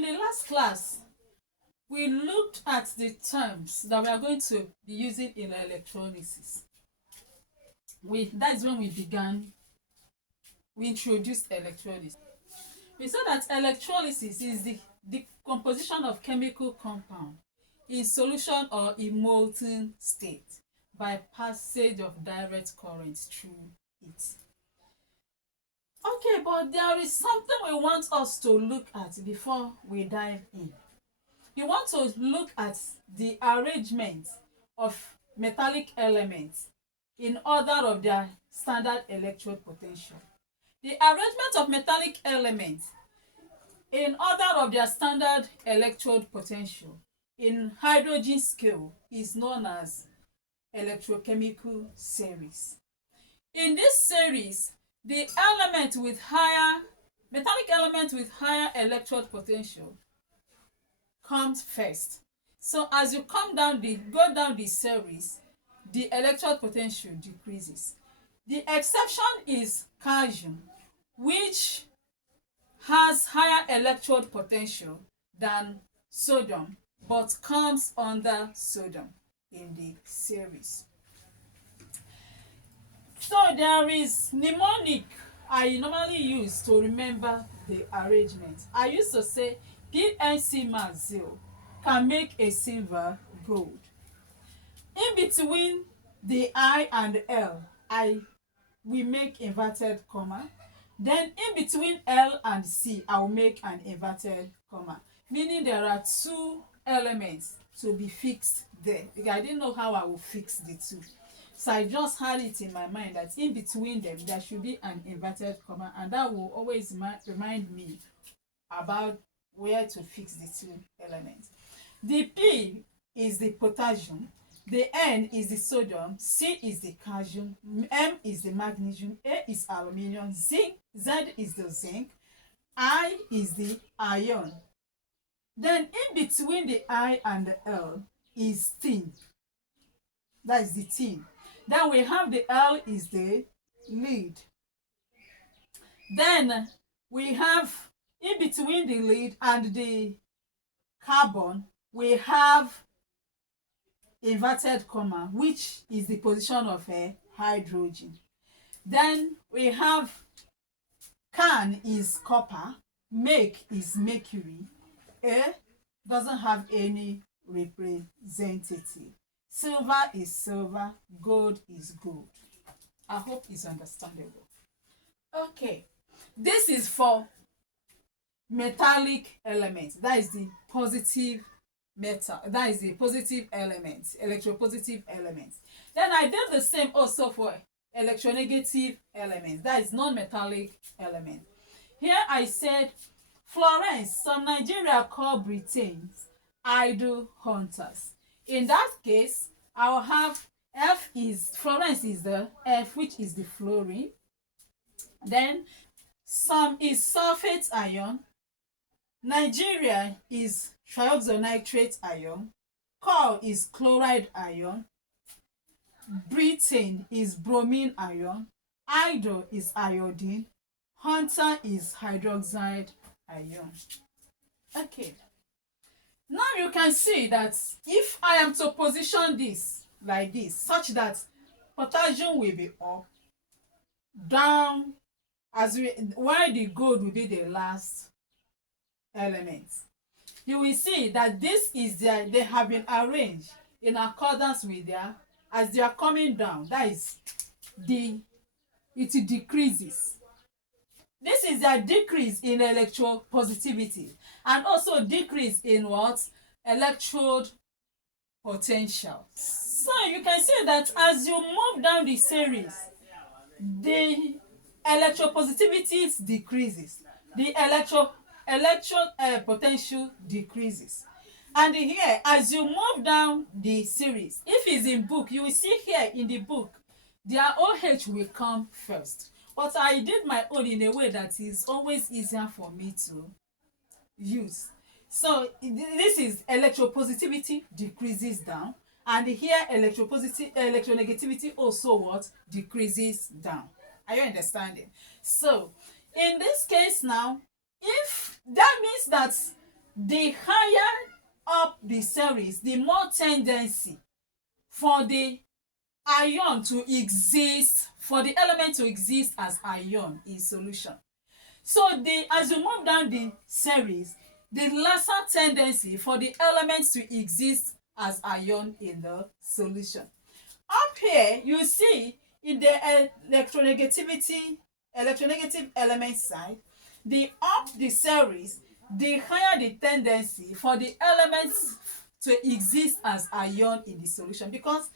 in the last class, we looked at the terms that we are going to be using in electrolysis. That's when we introduced electrolysis. We said that electrolysis is the decomposition of chemical compound in solution or in molten state by passage of direct current through it. Okay, but there is something we want us to look at before we dive in. You want to look at the arrangement of metallic elements in order of their standard electrode potential. The arrangement of metallic elements in order of their standard electrode potential in hydrogen scale is known as electrochemical series. In this series, the metallic element with higher electrode potential comes first. So as you go down the series, the electrode potential decreases. The exception is calcium, which has higher electrode potential than sodium, but comes under sodium in the series. So there is mnemonic I normally use to remember the arrangement. I used to say PNC mass 0 can make a silver gold. In between the I and L, we make inverted comma. Then in between L and C, I will make an inverted comma, meaning there are two elements to be fixed there. Because I didn't know how I will fix the two. So I just had it in my mind that in between them, there should be an inverted comma, and that will always remind me about where to fix the two elements. The P is the potassium, the N is the sodium, C is the calcium, M is the magnesium, A is aluminium, Z is the zinc, I is the iron. Then in between the I and the L is tin. That is the tin. Then we have the L is the lead. Then we have in between the lead and the carbon, we have inverted comma, which is the position of a hydrogen. Then we have can is copper, make is mercury, A doesn't have any representative, silver is silver, gold is gold. I hope it's understandable. Okay, this is for metallic elements. That is the positive metal. That is the positive elements, electropositive elements. Then I did the same also for electronegative elements. That is non-metallic element. Here I said Florence, some Nigeria call Britons idol hunters. In that case, I will have Florence is the F, which is the fluorine. Then some is sulfate ion. Nigeria is trioxynitrate ion. Coal is chloride ion. Britain is bromine ion. Idol is iodine. Hunter is hydroxide ion. Okay. Now you can see that if I am to position this like this, such that potassium will be up, down, while the gold will be the last element, you will see that this is they have been arranged in accordance with as they are coming down. That is it decreases. This is a decrease in electropositivity and also decrease in what? Electrode potential. So you can see that as you move down the series, the electropositivity decreases, the electrode potential decreases. And here, as you move down the series, if it's in book, you will see here in the book, their OH will come first. But I did my own in a way that is always easier for me to use. So this is electropositivity decreases down, and here electronegativity also what? Decreases down. Are you understanding? So in this case now, if that means that the higher up the series, the more tendency for the ion to exist, for the element to exist as ion in solution. So as you move down the series, the lesser tendency for the elements to exist as ion in the solution. Up here, you see in the electronegative element side, the up the series, the higher the tendency for the elements to exist as ion in the solution, because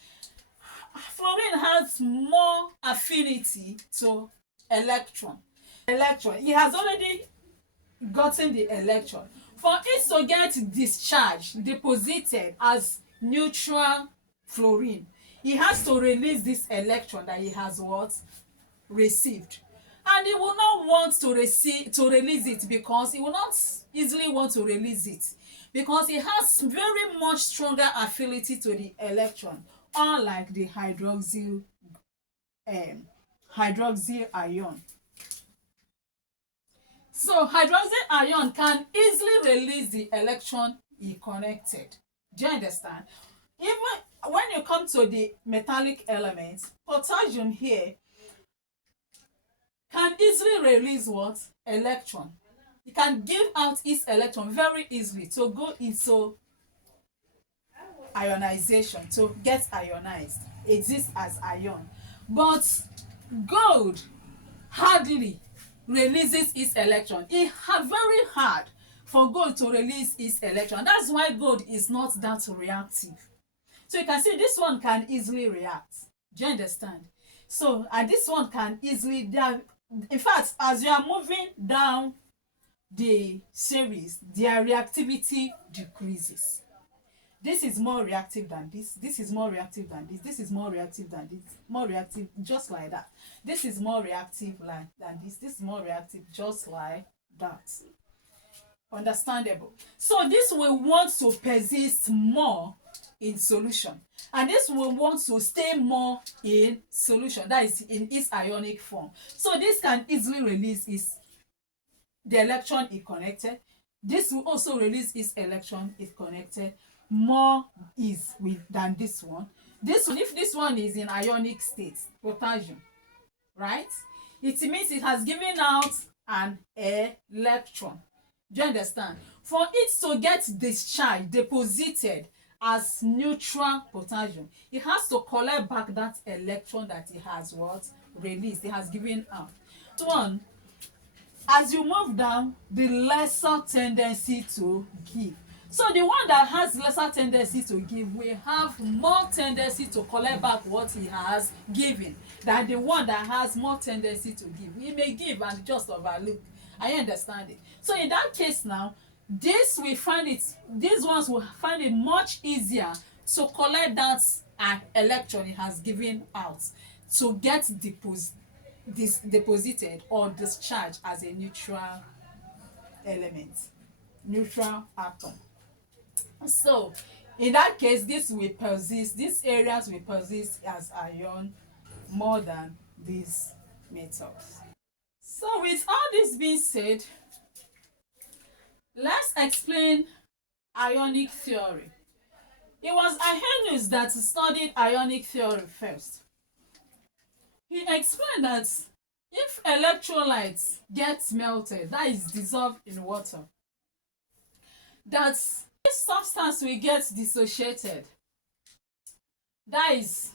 fluorine has more affinity to electron. It has already gotten the electron. For it to get discharged, deposited as neutral fluorine, it has to release this electron that it has what? Received. And it will not want to release it, because it will not easily want to release it, because it has very much stronger affinity to the electron, unlike the hydroxyl ion. So hydroxyl ion can easily release the electron it connected. Do you understand? Even when you come to the metallic elements, potassium here can easily release what? Electron. It can give out its electron very easily to go into ionization, to get ionized, exist as ion. But gold hardly releases its electron. It very hard for gold to release its electron. That's why gold is not that reactive. So you can see this one can easily react. Do you understand? So and this one can easily, in fact, as you are moving down the series, their reactivity decreases. This is more reactive than this. This is more reactive than this. This is more reactive than this. More reactive, just like that. This is more reactive than this. This is more reactive, just like that. Understandable. So this will want to persist more in solution, and this will want to stay more in solution, that is in its ionic form. So this can easily release the electron it connected. This will also release its electron if connected more than this one. This one, if this one is in ionic state, potassium, right, it means it has given out an electron. Do you understand? For it to get discharged, deposited as neutral potassium, it has to collect back that electron that it has what? Released. It has given out. One, as you move down, the lesser tendency to give. So the one that has lesser tendency to give will have more tendency to collect back what he has given than the one that has more tendency to give. He may give and just overlook. I understand it. So in that case now, these ones will find it much easier to collect that electron it has given out, to get deposited or discharged as a neutral element, neutral atom. So in that case, these areas will persist as ion more than these metals. So with all this being said, let's explain ionic theory. It was Arrhenius that studied ionic theory first. He explained that if electrolytes get melted, that is dissolved in water, that this substance will get dissociated, that is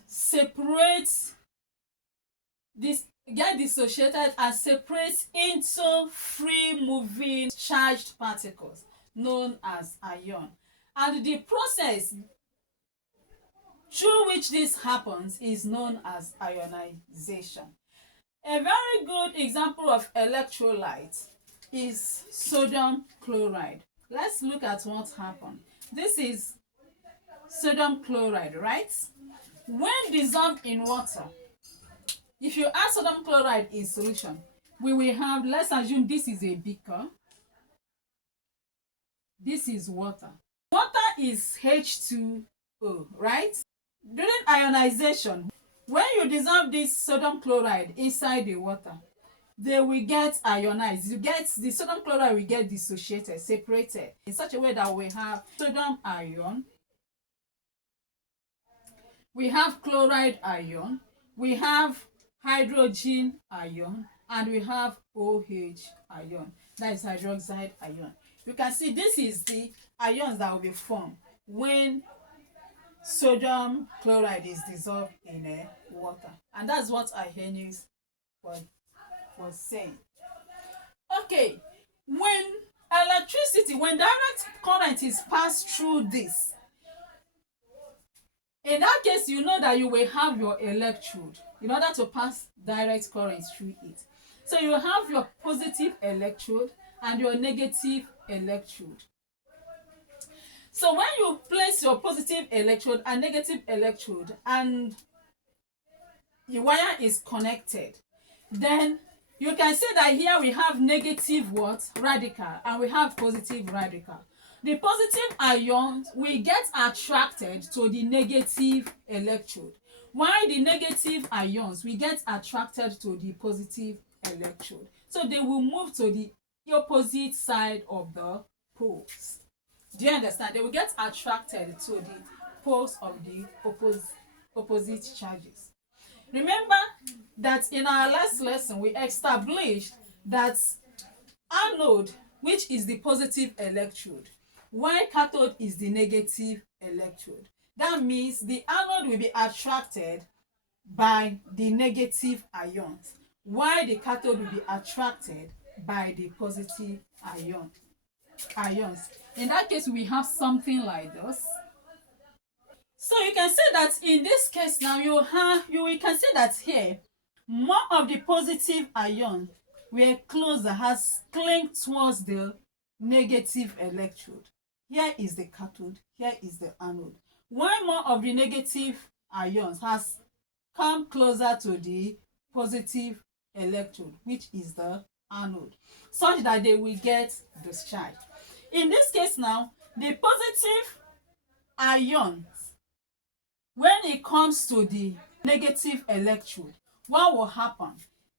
get dissociated and separates into free moving charged particles known as ion. And the process through which this happens is known as ionization. A very good example of electrolyte is sodium chloride. Let's look at what happened. This is sodium chloride, right? When dissolved in water, if you add sodium chloride in solution, we will have, let's assume this is a beaker. This is water. Water is H2O, right? During ionization, when you dissolve this sodium chloride inside the water, they will get ionized. You get the sodium chloride will get dissociated, separated in such a way that we have sodium ion, we have chloride ion, we have hydrogen ion, and we have OH ion. That is hydroxide ion. You can see this is the ions that will be formed when sodium chloride is dissolved in water. And that's what Arrhenius was saying. Okay, when electricity, when direct current is passed through this, in that case, you know that you will have your electrode in order to pass direct current through it. So you have your positive electrode and your negative electrode. So when you place your positive electrode and negative electrode and the wire is connected, then you can see that here we have negative what? Radical, and we have positive radical. The positive ions will get attracted to the negative electrode, while the negative ions will get attracted to the positive electrode. So they will move to the opposite side of the poles. Do you understand? They will get attracted to the poles of the opposite charges. Remember that in our last lesson we established that anode, which is the positive electrode, while cathode is the negative electrode. That means the anode will be attracted by the negative ions, while the cathode will be attracted by the positive ions. In that case, we have something like this. So you can say that in this case now we can say that here more of the positive ion were closer, has clinged towards the negative electrode. Here is the cathode, here is the anode. While more of the negative ions has come closer to the positive electrode, which is the anode, such that they will get discharged. In this case now, the positive ions, when it comes to the negative electrode, what will happen?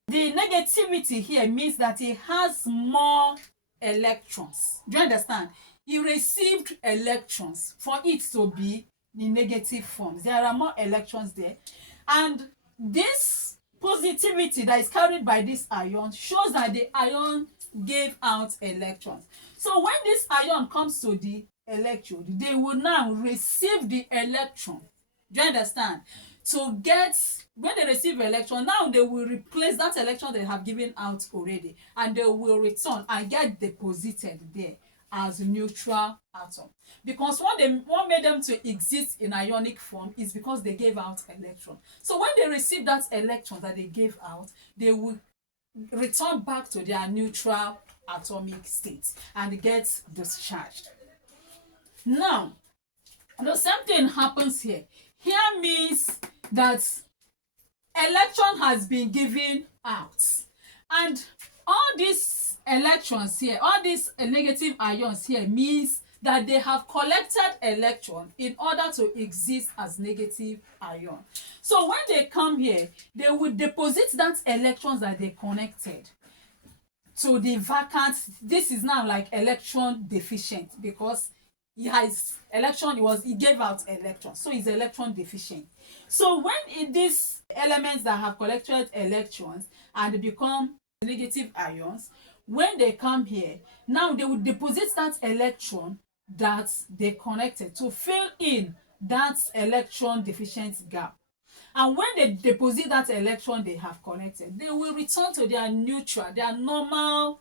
The negativity here means that it has more electrons. Do you understand? It received electrons for it to be the negative forms. There are more electrons there. And this positivity that is carried by this ion shows that the ion gave out electrons. So when this ion comes to the electrode, they will now receive the electron. Do you understand? When they receive electron, now they will replace that electron they have given out already, and they will return and get deposited there as neutral atom. Because what made them to exist in ionic form is because they gave out electron. So when they receive that electron that they gave out, they will return back to their neutral atomic state and get discharged. Now, the same thing happens here. Here means that electron has been given out, and all these electrons here, all these negative ions here, means that they have collected electron in order to exist as negative ion. So when they come here, they will deposit that electrons that they connected to the vacant. This is now like electron deficient because he has electron, he gave out electrons, so he's electron deficient. So when these elements that have collected electrons and become negative ions, when they come here, now they will deposit that electron that they connected to fill in that electron deficient gap. And when they deposit that electron they have connected, they will return to their neutral, their normal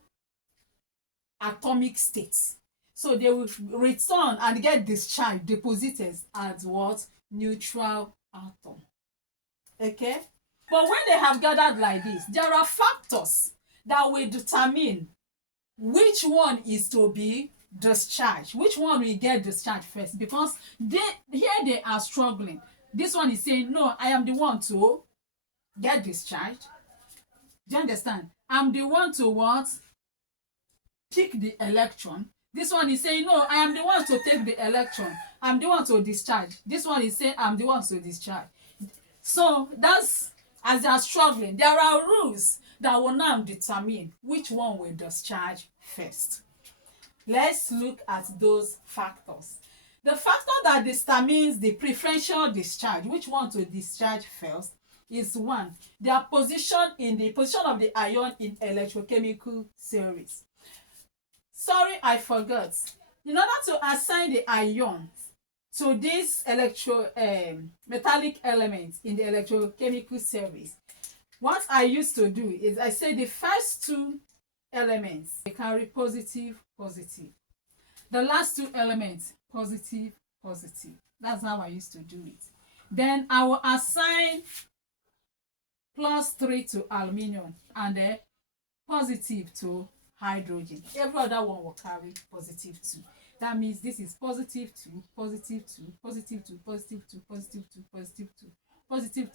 atomic states. So they will return and get discharged, deposited as what? Neutral atom. Okay? But when they have gathered like this, there are factors that will determine which one is to be discharged, which one will get discharged first, because here they are struggling. This one is saying, no, I am the one to get discharged. Do you understand? I'm the one to what? Pick the electron. This one is saying, no, I am the one to take the electron. I'm the one to discharge. This one is saying, I'm the one to discharge. So that's, as they are struggling, there are rules that will now determine which one will discharge first. Let's look at those factors. The factor that determines the preferential discharge, which one to discharge first, is one, their position in the position of the ion in electrochemical series. Sorry, I forgot. In order to assign the ions to this metallic element in the electrochemical series, what I used to do is I say the first two elements, they carry positive, positive. The last two elements, positive, positive. That's how I used to do it. Then I will assign +3 to aluminium and then positive to hydrogen. Every other one will carry +2. That means this is +2, +2, +2, +2, +2, +2, +2, +2.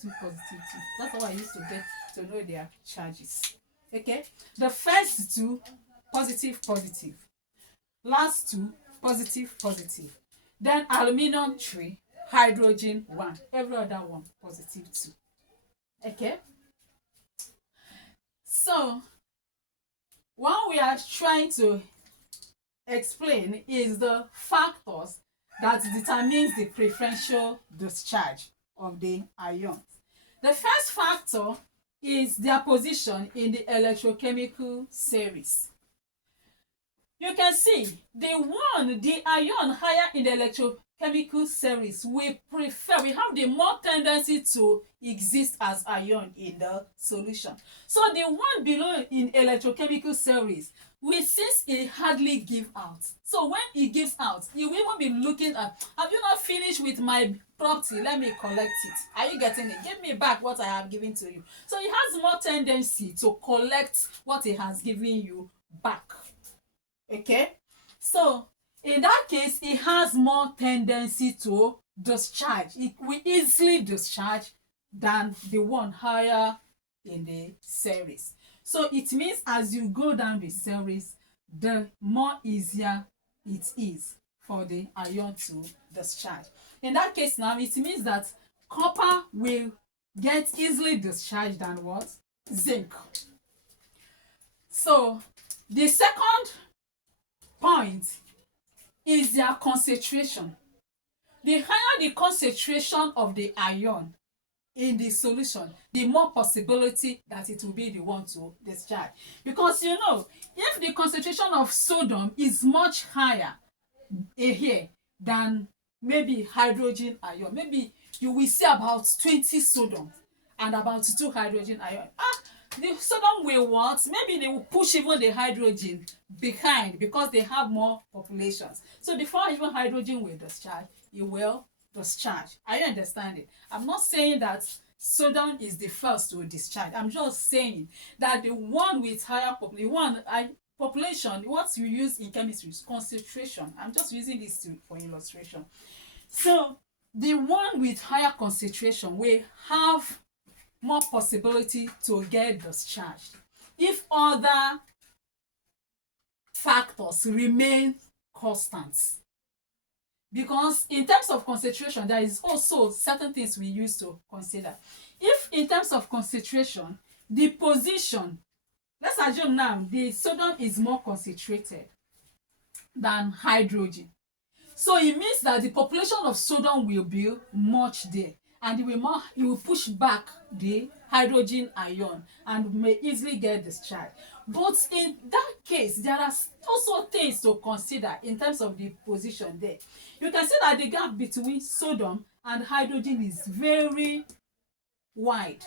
That's how I used to get to know their charges. Okay, the first two, positive, positive. Last two, positive, positive. Then aluminium 3, hydrogen 1. Every other one, +2. Okay, so what we are trying to explain is the factors that determines the preferential discharge of the ions. The first factor is their position in the electrochemical series. You can see the ion higher in the electrochemical series, we have the more tendency to exist as ion in the solution. So the one below in electrochemical series, since it hardly give out. So when it gives out, you will even be looking at, have you not finished with my property? Let me collect it. Are you getting it? Give me back what I have given to you. So it has more tendency to collect what it has given you back. Okay, so in that case, it has more tendency to discharge. It will easily discharge than the one higher in the series. So it means as you go down the series, the more easier it is for the ion to discharge. In that case now, it means that copper will get easily discharged than what? Zinc. So the second point is their concentration. The higher the concentration of the ion in the solution, the more possibility that it will be the one to discharge. Because you know, if the concentration of sodium is much higher here than maybe hydrogen ion, maybe you will see about 20 sodium and about 2 hydrogen ion. The sodium will what? Maybe they will push even the hydrogen behind because they have more populations. So before even hydrogen will discharge, it will discharge. Are you understanding? I'm not saying that sodium is the first to discharge. I'm just saying that the one with higher population, what you use in chemistry is concentration. I'm just using this for illustration. So the one with higher concentration will have more possibility to get discharged if other factors remain constant. Because in terms of concentration, there is also certain things we use to consider. If in terms of concentration, the position, let's assume now the sodium is more concentrated than hydrogen. So it means that the population of sodium will be much there, and it will push back the hydrogen ion and may easily get discharged. But in that case, there are also things to consider in terms of the position there. You can see that the gap between sodium and hydrogen is very wide.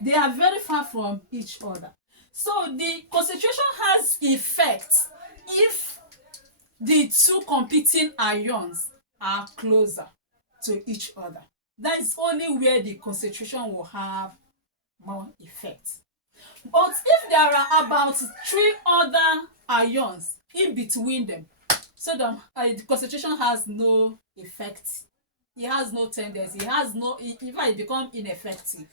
They are very far from each other. So the concentration has effect if the two competing ions are closer to each other. That is only where the concentration will have more effect. But if there are about 3 other ions in between them, so the concentration has no effect. It has no tendency. It becomes ineffective.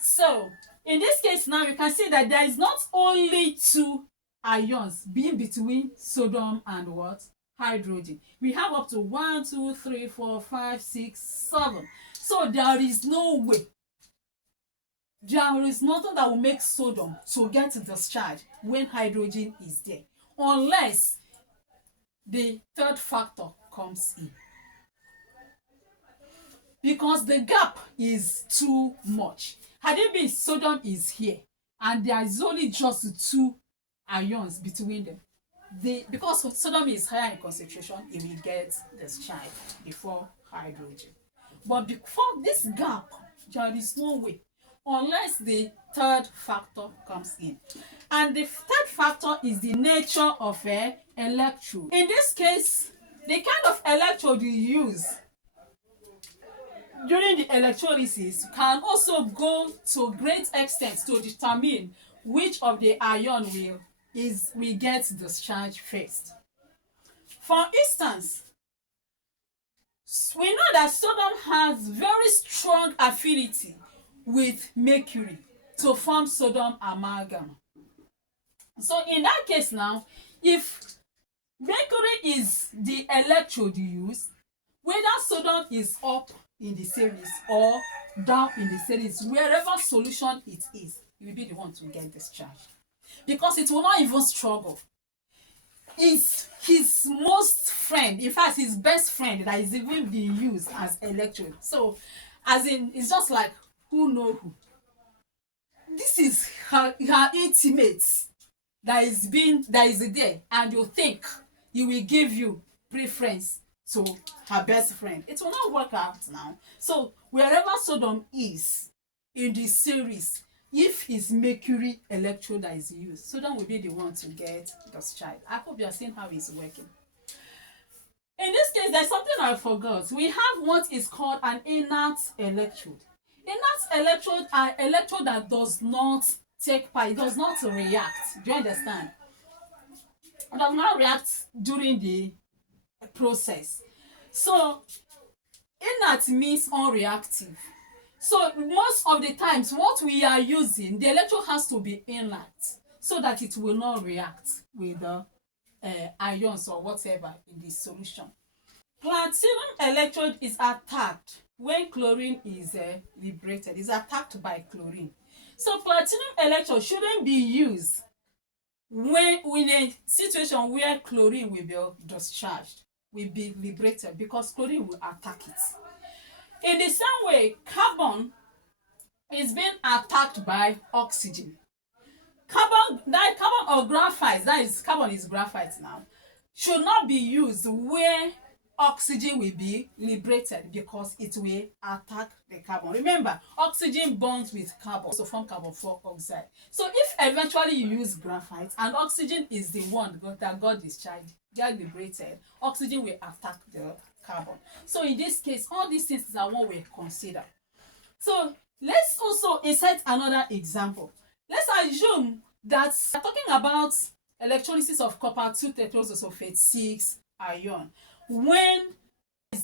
So in this case now, you can see that there is not only 2 ions being between sodium and what? Hydrogen. We have up to 1, 2, 3, 4, 5, 6, 7. So there is no way There is nothing that will make sodium to get discharged when hydrogen is there, unless the third factor comes in, because the gap is too much. Had it been sodium is here and there is only just two ions between them, because sodium is higher in concentration, it will get discharged before hydrogen. But before this gap, there is no way, unless the third factor comes in. And the third factor is the nature of an electrode. In this case, the kind of electrode you use during the electrolysis can also go to great extent to determine which of the ion will get discharged first. For instance, we know that sodium has very strong affinity with mercury to form sodium amalgam. So in that case now, if mercury is the electrode you use, whether sodium is up in the series or down in the series, wherever solution it is, you will be the one to get discharged, because it will not even struggle. It's his most friend, in fact his best friend, that is even being used as electrode. So as in, it's just like who know who. This is her intimate that is there, and you think he will give you preference to her best friend. It will not work out now. So wherever sodium is in the series, if it's mercury electrode that is used, sodium will be the one to get discharged. I hope you are seeing how it's working. In this case, there's something I forgot. We have what is called an inert electrode. Inert electrode are electrode that does not take part, it does not react. Do you understand? It does not react during the process. So inert means unreactive. So most of the times what we are using, the electrode has to be inert so that it will not react with the ions or whatever in the solution. Platinum electrode is attacked when chlorine is liberated. It's attacked by chlorine. So platinum electrode shouldn't be used when in a situation where chlorine will be discharged, will be liberated, because chlorine will attack it. In the same way, carbon is being attacked by oxygen. Carbon or graphite, that is, carbon is graphite now, should not be used where oxygen will be liberated, because it will attack the carbon. Remember, oxygen bonds with carbon to form carbon dioxide. So if eventually you use graphite and oxygen is the one that got discharged, get liberated, oxygen will attack the carbon. So in this case, all these things are what we consider. So let's also insert another example. Let's assume that we're talking about electrolysis of copper 2 tetraoxosulfate 6 ion when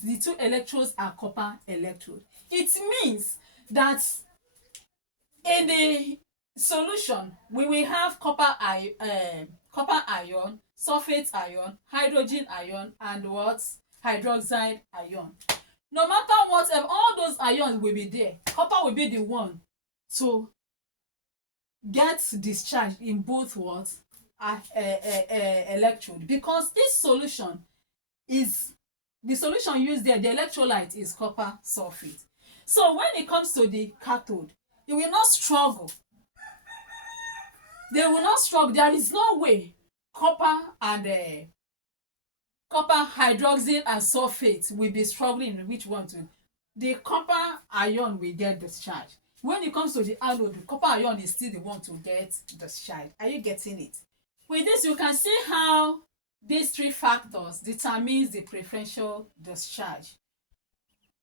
the two electrodes are copper electrode. It means that in the solution we will have copper ion, sulfate ion, hydrogen ion, and what? Hydroxide ion. No matter whatever, all those ions will be there. Copper will be the one to get discharged in both what? Electrode, because this solution is the solution used there, the electrolyte is copper sulfate. So when it comes to the cathode, it will not struggle. They will not struggle. There is no way copper and copper hydroxide and sulfate will be struggling in which one to. The copper ion will get discharged. When it comes to the anode, the copper ion is still the one to get discharged. Are you getting it? With this, you can see how these three factors determines the preferential discharge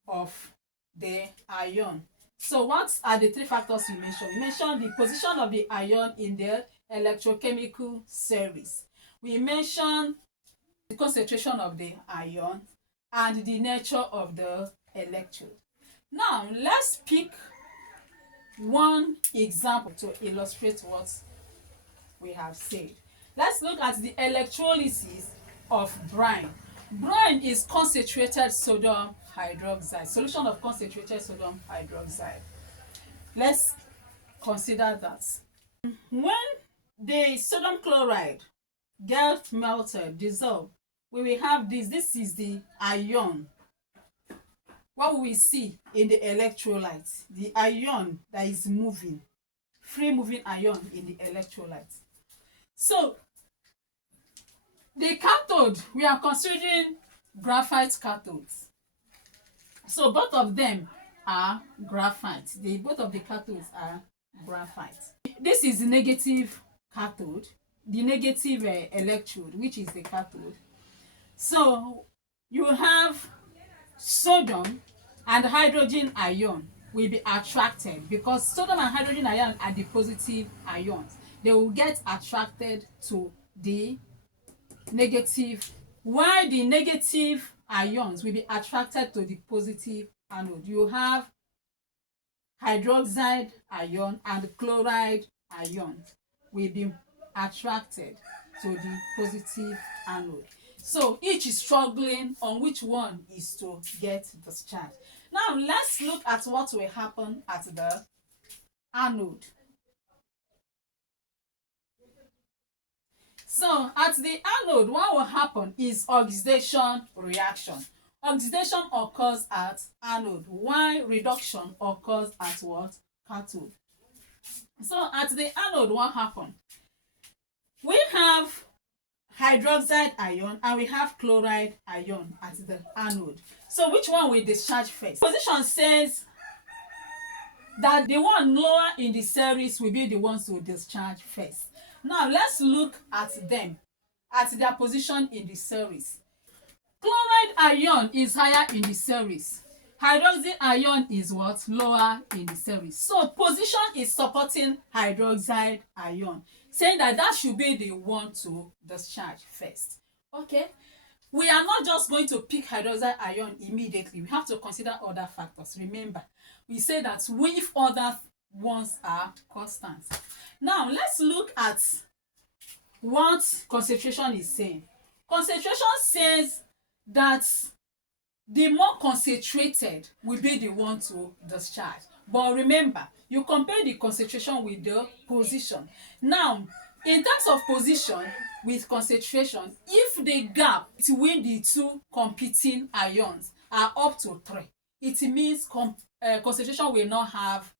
of the ion. So what are the three factors you mentioned? We mentioned the position of the ion in the electrochemical series. We mentioned the concentration of the ion and the nature of the electrode. Now let's pick one example to illustrate what we have said. Let's look at the electrolysis of brine. Brine is concentrated sodium hydroxide, solution of concentrated sodium hydroxide. Let's consider that. When the sodium chloride gets melted, dissolved, we will have this. This is the ion. What we see in the electrolyte, the ion that is moving, free moving ion in the electrolyte. So the cathode, we are considering graphite cathodes. So both of them are graphite. Both of the cathodes are graphite. This is the negative cathode, the negative electrode, which is the cathode. So you have sodium and hydrogen ion will be attracted, because sodium and hydrogen ion are the positive ions. They will get attracted to the negative, while the negative ions will be attracted to the positive anode. You have hydroxide ion and chloride ion will be attracted to the positive anode. So each is struggling on which one is to get discharged. Now let's look at what will happen at the anode. So at the anode, what will happen is oxidation reaction. Oxidation occurs at anode, while reduction occurs at what? Cathode. So at the anode, what happens? We have hydroxide ion and we have chloride ion at the anode. So which one will discharge first? Position says that the one lower in the series will be the ones who discharge first. Now let's look at them, at their position in the series. Chloride ion is higher in the series. Hydroxide ion is what? Lower in the series. So position is supporting hydroxide ion, saying that that should be the one to discharge first. Okay, we are not just going to pick hydroxide ion immediately. We have to consider other factors. Remember, we say that if other ones are constant. Now let's look at what concentration is saying. Concentration says that the more concentrated will be the one to discharge. But remember, you compare the concentration with the position. Now, in terms of position with concentration, if the gap between the two competing ions are up to 3, it means concentration will not have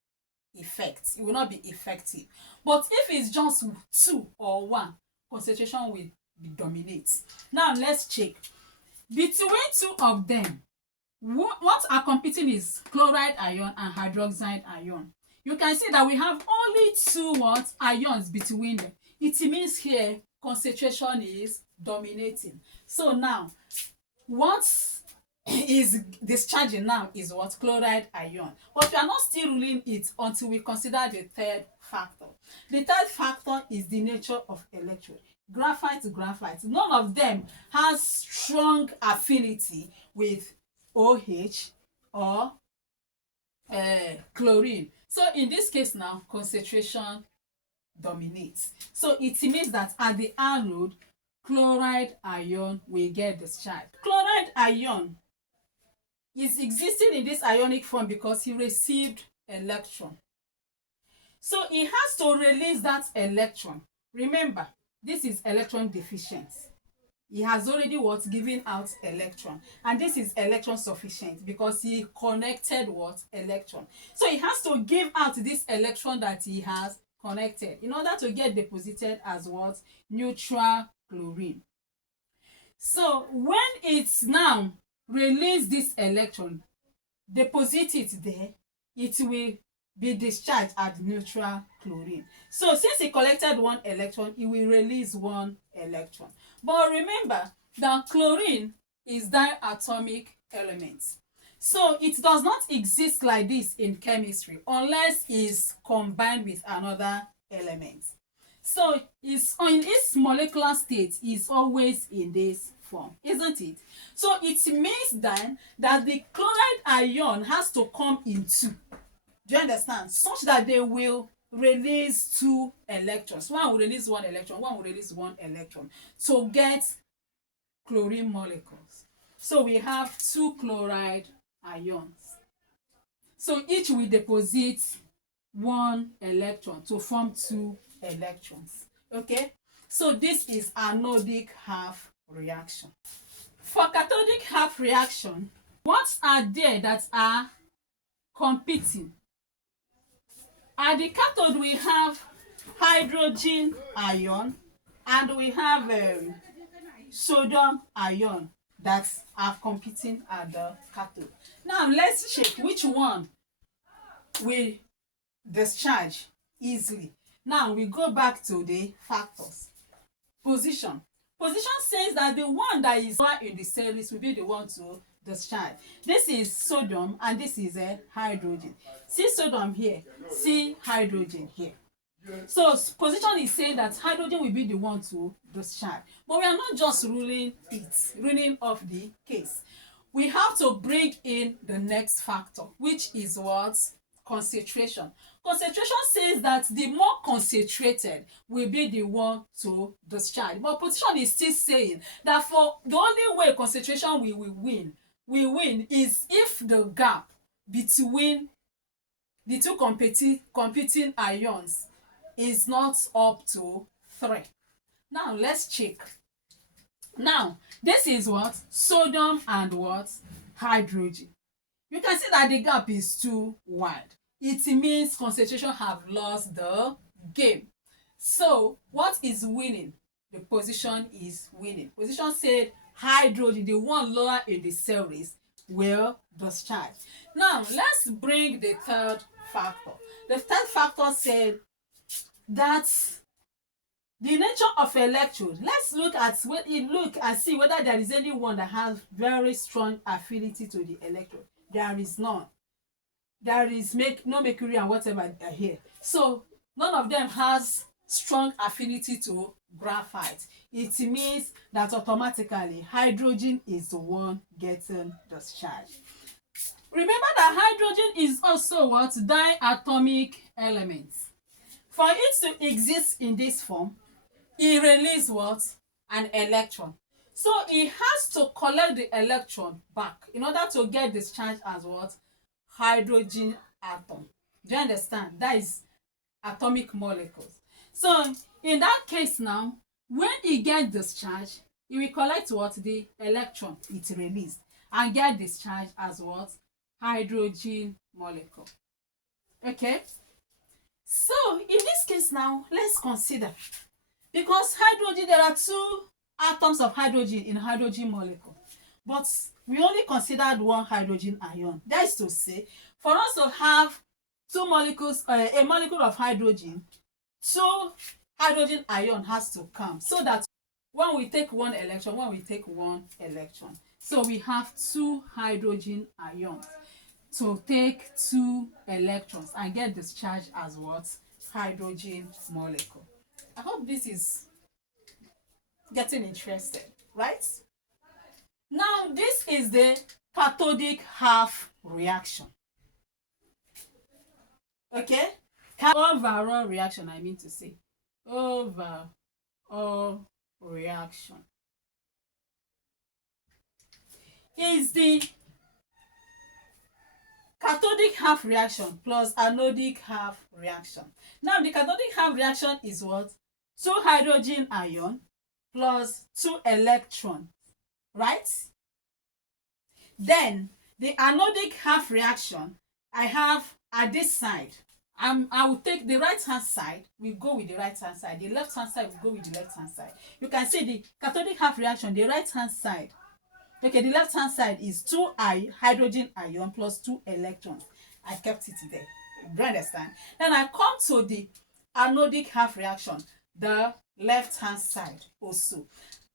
effect. It will not be effective. But if it's just 2 or 1, concentration will dominate. Now let's check. Between two of them, what are competing is chloride ion and hydroxide ion. You can see that we have only 2 ions between them. It means here concentration is dominating. So now what is discharging now is what? Chloride ion. But we are not still ruling it until we consider the third factor. The third factor is the nature of electrode. Graphite to graphite, none of them has strong affinity with OH or chlorine. So in this case now, concentration dominates. So it means that at the anode, chloride ion will get discharged. Chloride ion is existing in this ionic form because he received electron. So he has to release that electron. Remember, this is electron deficient. He has already given out electron, and this is electron sufficient because he connected electron. So he has to give out this electron that he has connected in order to get deposited as neutral chlorine. So when it's now release this electron, deposit it there, it will be discharged at neutral chlorine. So since he collected 1 electron, he will release 1 electron. But remember that chlorine is diatomic element. So it does not exist like this in chemistry unless it's combined with another element. So it's in its molecular state is always in this form, isn't it? So it means then that the chloride ion has to come in 2. Do you understand? Such that they will release 2 electrons. One will release 1 electron, one will release 1 electron to get chlorine molecules. So we have 2 chloride ions. So each will deposit one electron to form two electrons. Okay, so this is anodic half reaction. For cathodic half reaction, what are there that are competing? At the cathode we have hydrogen ion and we have sodium ion that are competing at the cathode. Now let's check which one will discharge easily. Now we go back to the factors. Position. Position says that the one that is lower in the series will be the one to discharge. This is sodium and this is a hydrogen. See sodium here, see hydrogen here. So position is saying that hydrogen will be the one to discharge. But we are not just ruling off the case. We have to bring in the next factor, which is what? Concentration. Concentration says that the more concentrated will be the one to discharge. But position is still saying that for the only way concentration will win is if the gap between the two competing ions is not up to 3. Now let's check. Now this is what? Sodium and what? Hydrogen. You can see that the gap is too wide. It means concentration have lost the game. So what is winning? The position is winning. Position said hydrogen, the one lower in the series, will discharge. Now let's bring the third factor. The third factor said that the nature of electrode. Let's look and see whether there is any one that has very strong affinity to the electrode. There is none. There is no mercury and whatever here. So none of them has strong affinity to graphite. It means that automatically hydrogen is the one getting discharged. Remember that hydrogen is also what? Diatomic element. For it to exist in this form, it releases what? An electron. So it has to collect the electron back in order to get discharged as what? Hydrogen atom. Do you understand? That is atomic molecules. So in that case now, when it gets discharged, it will collect what? The electron it released and get discharged as what? Hydrogen molecule. Okay? So in this case now, let's consider, because hydrogen, there are 2 atoms of hydrogen in hydrogen molecule, but we only considered 1 hydrogen ion. That is to say, for us to have 2 molecules, a molecule of hydrogen, 2 hydrogen ion has to come, so that one will take 1 electron, one will take 1 electron. So we have 2 hydrogen ions to take 2 electrons and get discharged as what? Hydrogen molecule. I hope this is getting interested, right? Now this is the cathodic half reaction. Okay? Overall reaction, I mean to say. Overall reaction is the cathodic half reaction plus anodic half reaction. Now the cathodic half reaction is what? 2 hydrogen ion plus 2 electrons, right? Then the anodic half reaction, I have at this side, I will take the right hand side, we go with the right hand side, the left hand side will go with the left hand side. You can see the cathodic half reaction, the right hand side, okay, the left hand side is 2 hydrogen ion plus 2 electrons. I kept it there. Do you understand? Then I come to the anodic half reaction, the left hand side also.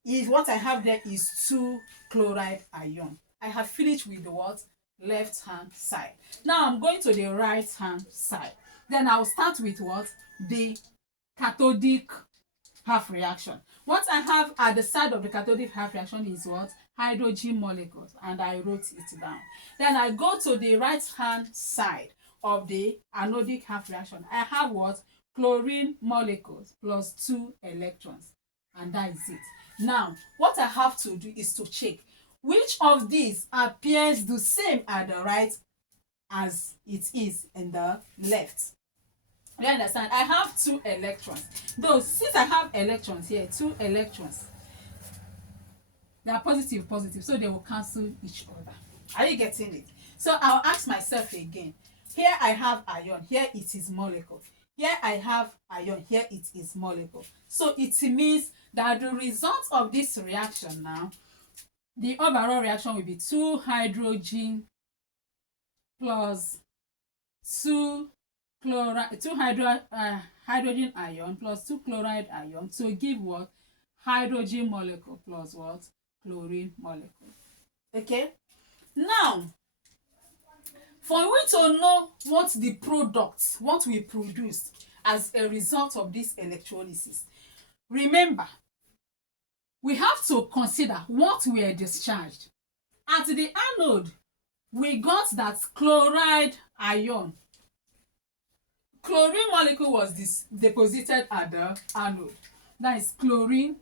What I have there is 2 chloride ion. I have finished with the what? Left hand side. Now I'm going to the right hand side. Then I'll start with what? The cathodic half reaction. What I have at the side of the cathodic half reaction is what? Hydrogen molecules, and I wrote it down. Then I go to the right hand side of the anodic half reaction. I have what? Chlorine molecules plus 2 electrons, and that is it. Now what I have to do is to check which of these appears the same at the right as it is in the left. You understand? I have two electrons. Though since I have electrons here, two electrons, they are positive, positive, so they will cancel each other. Are you getting it? So I'll ask myself again. Here I have ion, here it is molecule. Here I have ion, here it is molecule. So it means that the result of this reaction now, the overall reaction will be 2 hydrogen plus 2 chloride, hydrogen ion plus 2 chloride ion to give what? Hydrogen molecule plus what? Chlorine molecule. Okay? Now, for we to know what the product, what we produce as a result of this electrolysis, remember, we have to consider what were discharged. At the anode, we got that chloride ion. Chlorine molecule was deposited at the anode. That is, chlorine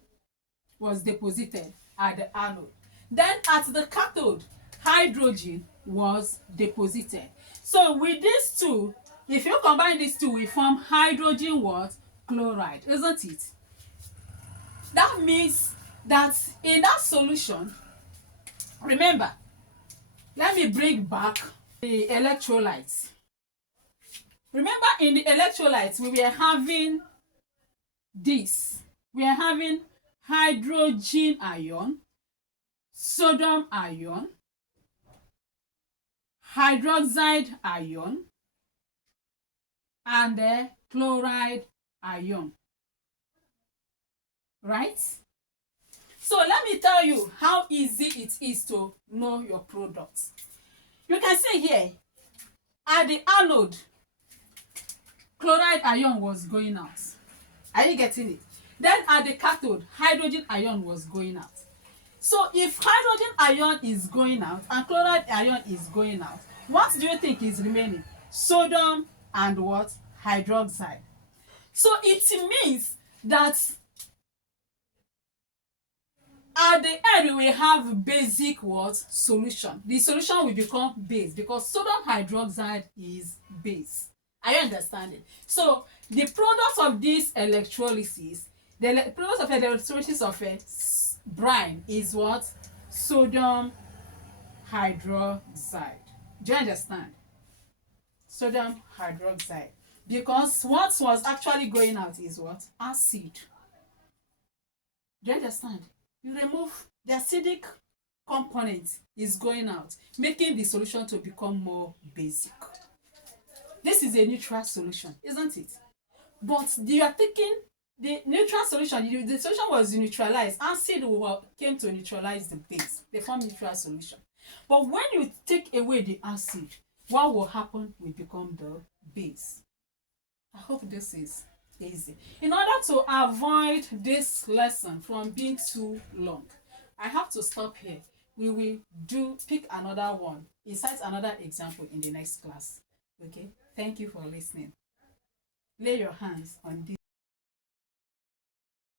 was deposited at the anode. Then at the cathode, hydrogen was deposited. So with these two, if you combine these two, we form hydrogen what? Chloride, isn't it? That means that in that solution, remember, let me bring back the electrolytes. Remember, in the electrolytes, we were having this. We are having hydrogen ion, sodium ion, hydroxide ion, and the chloride ion. Right? So let me tell you how easy it is to know your products. You can see here, at the anode, chloride ion was going out. Are you getting it? Then at the cathode, hydrogen ion was going out. So if hydrogen ion is going out and chloride ion is going out, what do you think is remaining? Sodium and what? Hydroxide. So it means that at the end we have basic what? Solution. The solution will become base because sodium hydroxide is base. Are you understanding? So the product of this electrolysis, the product of electrolysis of a brine is what? Sodium hydroxide. Do you understand? Sodium hydroxide. Because what was actually going out is what? Acid. Do you understand? You remove the acidic component is going out, making the solution to become more basic. This is a neutral solution, isn't it? But you are thinking the neutral solution, the solution was neutralized. Acid came to neutralize the base. They form neutral solution. But when you take away the acid, what will happen will become the base. I hope this is easy. In order to avoid this lesson from being too long, I have to stop here. We will pick another one, insert another example in the next class. Okay? Thank you for listening. Lay your hands on this.